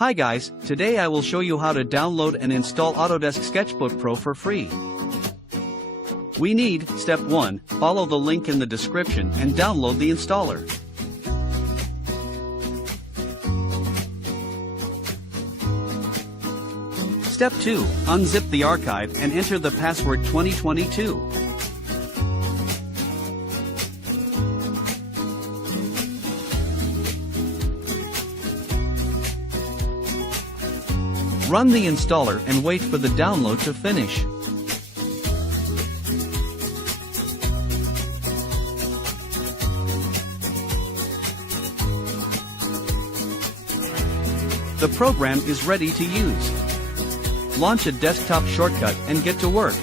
Hi guys, today I will show you how to download and install Autodesk Sketchbook Pro for free. We need, step 1, follow the link in the description and download the installer. Step 2, unzip the archive and enter the password 2022. Run the installer and wait for the download to finish. The program is ready to use. Launch a desktop shortcut and get to work.